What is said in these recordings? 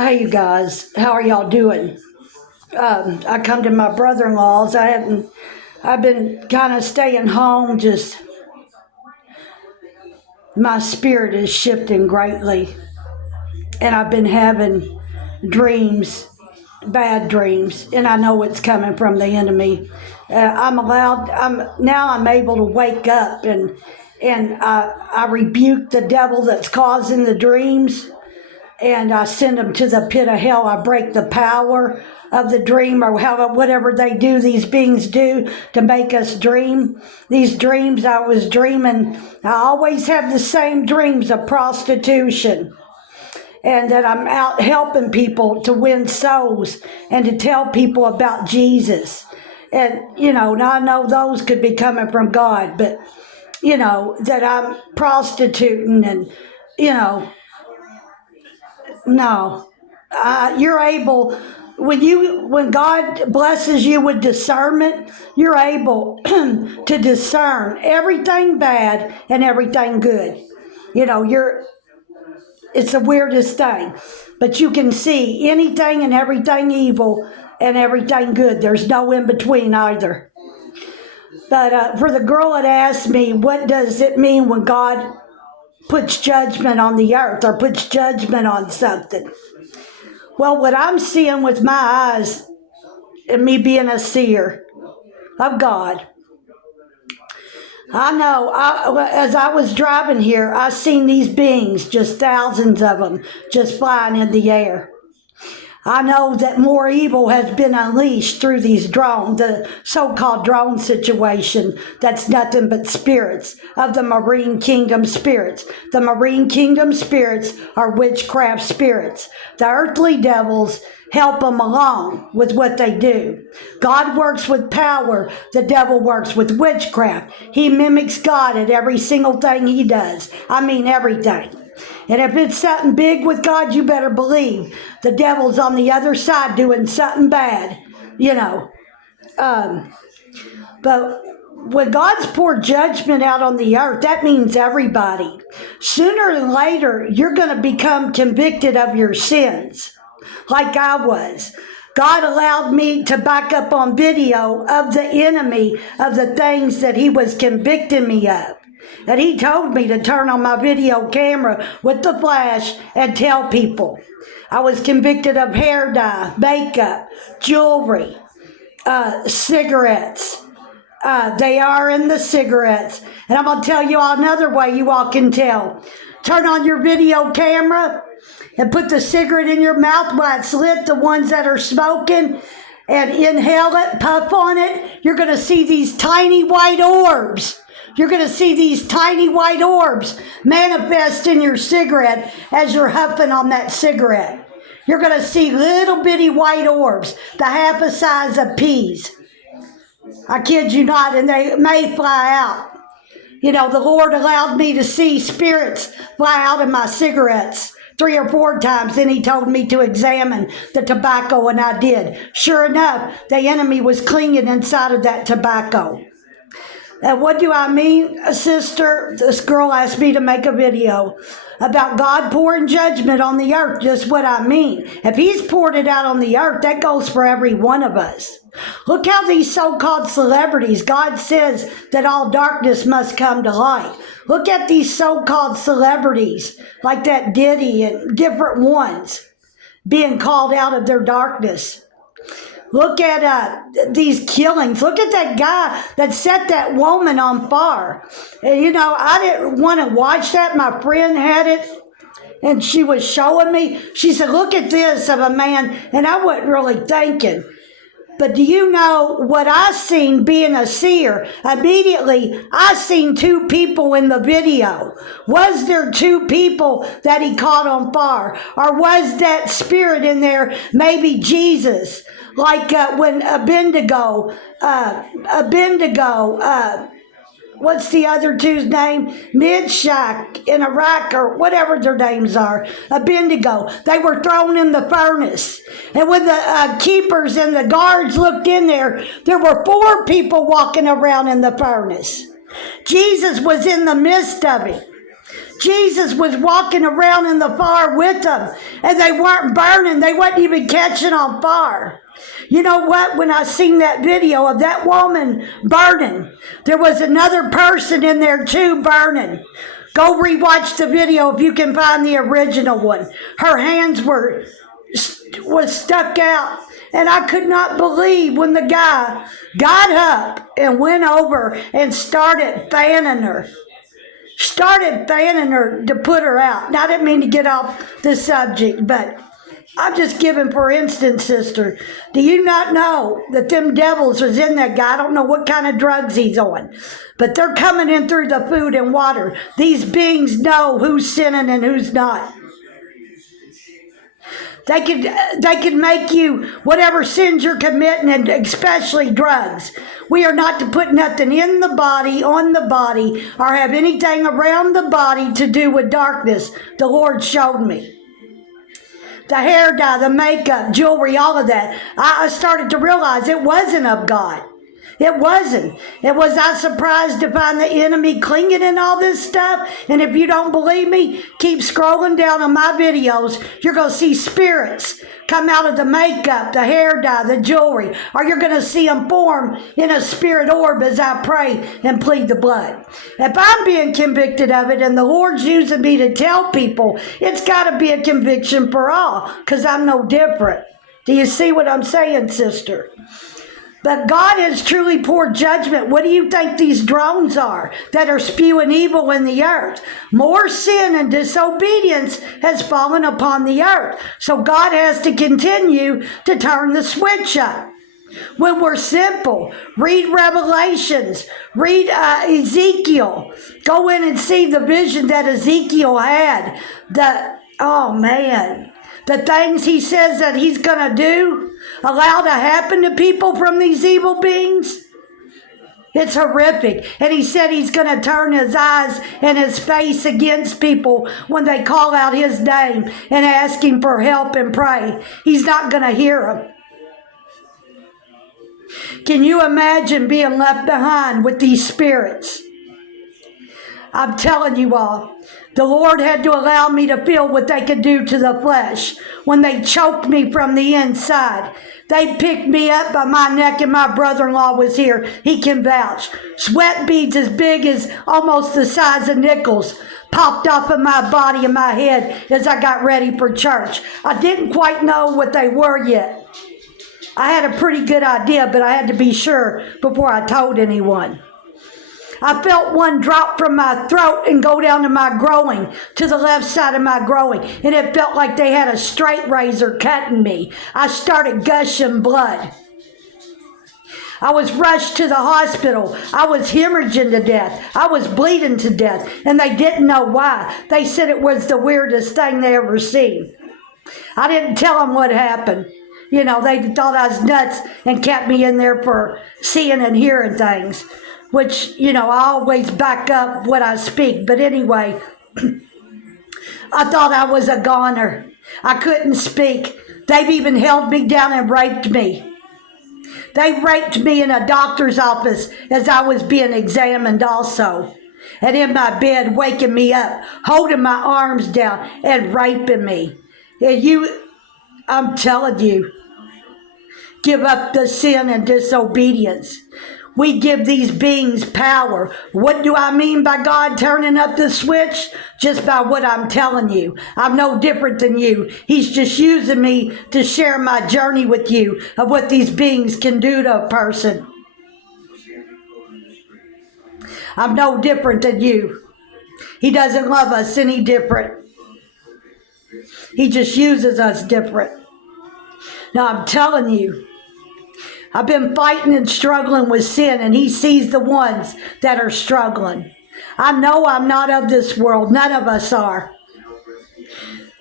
Hey, you guys, how are y'all doing? I come to my brother-in-law's. I've been kind of staying home. Just my spirit is shifting greatly, and I've been having dreams, bad dreams, and I know it's coming from the enemy. I'm able to wake up and I rebuke the devil that's causing the dreams, and I send them to the pit of hell. I break the power of the dream, or whatever they do, these beings do to make us dream. These dreams I was dreaming, I always have the same dreams of prostitution, and that I'm out helping people to win souls and to tell people about Jesus. And, now I know those could be coming from God, but, that I'm prostituting and, you know, no, you're able when God blesses you with discernment, you're able to discern everything bad and everything good. You're it's the weirdest thing, but you can see anything and everything evil and everything good. There's no in between either. But for the girl that asked me, what does it mean when God puts judgment on the earth or puts judgment on something? Well, what I'm seeing with my eyes, and me being a seer of God, I know, as I was driving here, I seen these beings, just thousands of them, just flying in the air. I know that more evil has been unleashed through these drones, the so-called drone situation. That's nothing but spirits of the marine kingdom spirits. The marine kingdom spirits are witchcraft spirits. The earthly devils help them along with what they do. God works with power. The devil works with witchcraft. He mimics God at every single thing he does. I mean everything. And if it's something big with God, you better believe the devil's on the other side doing something bad, But when God's poured judgment out on the earth, that means everybody. Sooner or later, you're going to become convicted of your sins, like I was. God allowed me to back up on video of the enemy, of the things that he was convicting me of. And he told me to turn on my video camera with the flash and tell people. I was convicted of hair dye, makeup, jewelry, cigarettes. They are in the cigarettes. And I'm going to tell you all another way you all can tell. Turn on your video camera and put the cigarette in your mouth while it's lit, the ones that are smoking, and inhale it, puff on it. You're going to see these tiny white orbs. You're going to see these tiny white orbs manifest in your cigarette as you're huffing on that cigarette. You're going to see little bitty white orbs, the half a size of peas. I kid you not, and they may fly out. The Lord allowed me to see spirits fly out of my cigarettes 3 or 4 times. Then he told me to examine the tobacco, and I did. Sure enough, the enemy was clinging inside of that tobacco. What do I mean, sister? This girl asked me to make a video about God pouring judgment on the earth. Just what I mean. If he's poured it out on the earth, that goes for every one of us. Look how these so-called celebrities, God says that all darkness must come to light. Look at these so-called celebrities like that Diddy and different ones being called out of their darkness. Look at these killings. Look at that guy that set that woman on fire. And, I didn't want to watch that. My friend had it, and she was showing me. She said, look at this of a man. And I wasn't really thinking. But do you know what I seen being a seer? Immediately, I seen 2 people in the video. Was there 2 people that he caught on fire? Or was that spirit in there maybe Jesus? Like when Abednego, what's the other 2's name? Midshak in Iraq, or whatever their names are. Abednego. They were thrown in the furnace. And when the keepers and the guards looked in there were 4 people walking around in the furnace. Jesus was in the midst of it. Jesus was walking around in the fire with them, and they weren't burning. They wasn't even catching on fire. You know what? When I seen that video of that woman burning, there was another person in there too burning. Go rewatch the video if you can find the original one. Her hands was stuck out, and I could not believe when the guy got up and went over and started fanning her. To put her out. Now, I didn't mean to get off the subject, but I'm just giving, for instance, sister, do you not know that them devils is in that guy? I don't know what kind of drugs he's on, but they're coming in through the food and water. These beings know who's sinning and who's not. They could make you whatever sins you're committing, and especially drugs. We are not to put nothing in the body, on the body, or have anything around the body to do with darkness. The Lord showed me. The hair dye, the makeup, jewelry, all of that. I started to realize it wasn't of God. It wasn't. And was I surprised to find the enemy clinging in all this stuff? And if you don't believe me, keep scrolling down on my videos. You're going to see spirits come out of the makeup, the hair dye, the jewelry. Or you're going to see them form in a spirit orb as I pray and plead the blood. If I'm being convicted of it and the Lord's using me to tell people, it's got to be a conviction for all, because I'm no different. Do you see what I'm saying, sister? But God has truly poured judgment. What do you think these drones are that are spewing evil in the earth? More sin and disobedience has fallen upon the earth. So God has to continue to turn the switch up. When we're simple, read Revelations, read Ezekiel. Go in and see the vision that Ezekiel had. The things he says that he's going to do, allow to happen to people from these evil beings. It's horrific. And he said he's going to turn his eyes and his face against people when they call out his name and ask him for help and pray. He's not going to hear them. Can you imagine being left behind with these spirits? I'm telling you all, the Lord had to allow me to feel what they could do to the flesh when they choked me from the inside. They picked me up by my neck, and my brother-in-law was here. He can vouch. Sweat beads as big as almost the size of nickels popped off of my body and my head as I got ready for church. I didn't quite know what they were yet. I had a pretty good idea, but I had to be sure before I told anyone. I felt one drop from my throat and go down to my groin, to the left side of my groin, and it felt like they had a straight razor cutting me. I started gushing blood. I was rushed to the hospital. I was hemorrhaging to death. I was bleeding to death, and they didn't know why. They said it was the weirdest thing they ever seen. I didn't tell them what happened. You know, they thought I was nuts and kept me in there for seeing and hearing things. Which, you know, I always back up what I speak. But anyway, I thought I was a goner. I couldn't speak. They've even held me down and raped me. They raped me in a doctor's office as I was being examined also. And in my bed, waking me up, holding my arms down and raping me. And I'm telling you, give up the sin and disobedience. We give these beings power. What do I mean by God turning up the switch? Just by what I'm telling you. I'm no different than you. He's just using me to share my journey with you of what these beings can do to a person. I'm no different than you. He doesn't love us any different. He just uses us different. Now I'm telling you, I've been fighting and struggling with sin, and he sees the ones that are struggling. I know I'm not of this world. None of us are.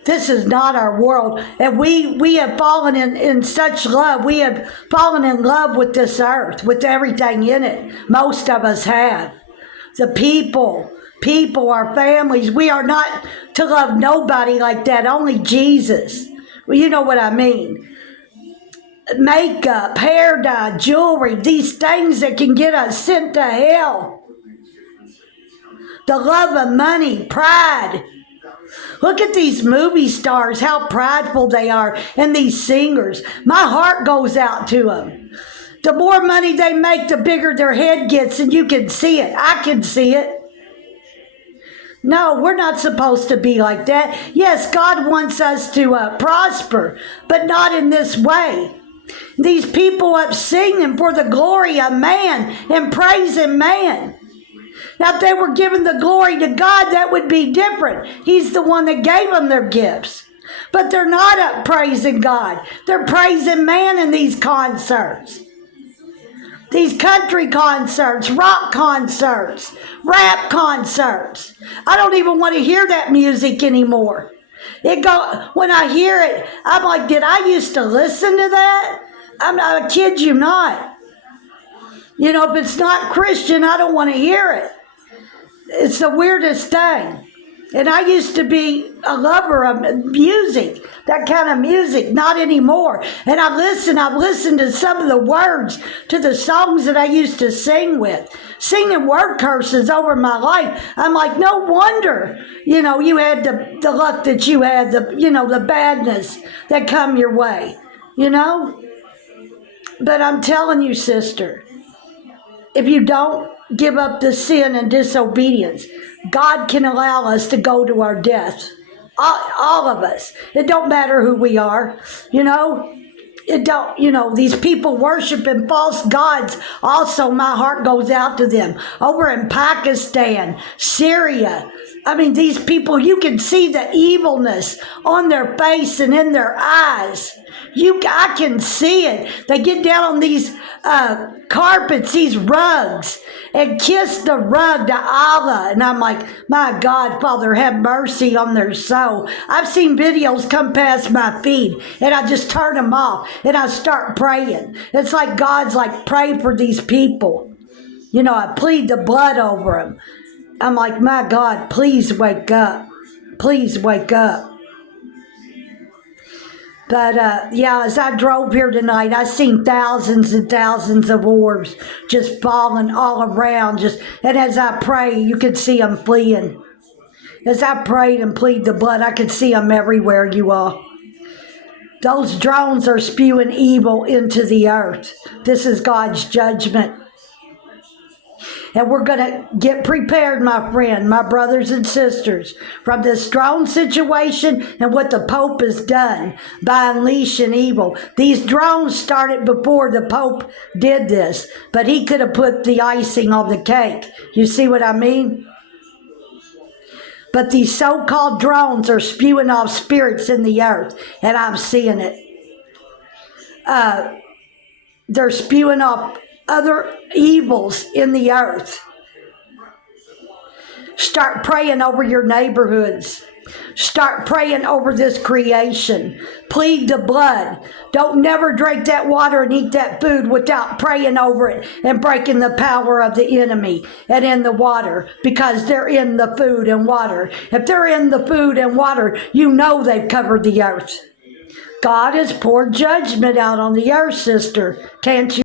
This is not our world. And we have fallen in such love. We have fallen in love with this earth, with everything in it. Most of us have. The people, our families. We are not to love nobody like that, only Jesus. Well, you know what I mean. Makeup, hair dye, jewelry, these things that can get us sent to hell. the love of money, pride. Look at these movie stars, how prideful they are, and these singers. My heart goes out to them. The more money they make, the bigger their head gets, and you can see it. I can see it. No, we're not supposed to be like that. Yes, God wants us to prosper, but not in this way. These people up singing for the glory of man and praising man. Now, if they were giving the glory to God, that would be different. He's the one that gave them their gifts. But they're not up praising God. They're praising man in these concerts. These country concerts, rock concerts, rap concerts. I don't even want to hear that music anymore. When I hear it, I'm like, did I used to listen to that? I kid you not. You know, if it's not Christian, I don't want to hear it. It's the weirdest thing. And I used to be a lover of music, that kind of music, not anymore. And I've listened to some of the words to the songs that I used to sing with. Singing word curses over my life. I'm like, no wonder, you know, you had the luck that you had, the badness that come your way, you know. But I'm telling you, sister, if you don't give up the sin and disobedience, God can allow us to go to our death. All of us. It don't matter who we are, you know. It don't, you know, these people worshiping false gods. Also, my heart goes out to them. Over in Pakistan, Syria. I mean, these people, you can see the evilness on their face and in their eyes. I can see it. They get down on these carpets, these rugs, and kiss the rug to Allah. And I'm like, my God, Father, have mercy on their soul. I've seen videos come past my feed, and I just turn them off, and I start praying. It's like God's like, pray for these people. You know, I plead the blood over them. I'm like, my God, please wake up. Please wake up. But, yeah, as I drove here tonight, I seen thousands and thousands of orbs just falling all around. And as I pray, you could see them fleeing. As I prayed and plead the blood, I could see them everywhere, you all. Those drones are spewing evil into the earth. This is God's judgment. And we're going to get prepared, my friend, my brothers and sisters, from this drone situation and what the Pope has done by unleashing evil. These drones started before the Pope did this, but he could have put the icing on the cake. You see what I mean? But these so-called drones are spewing off spirits in the earth, and I'm seeing it. They're spewing off other evils in the earth. Start praying over your neighborhoods. Start praying over this creation. Plead the blood. Don't never drink that water and eat that food without praying over it and breaking the power of the enemy and in the water, because they're in the food and water. If they're in the food and water, you know they've covered the earth. God has poured judgment out on the earth, sister. Can't you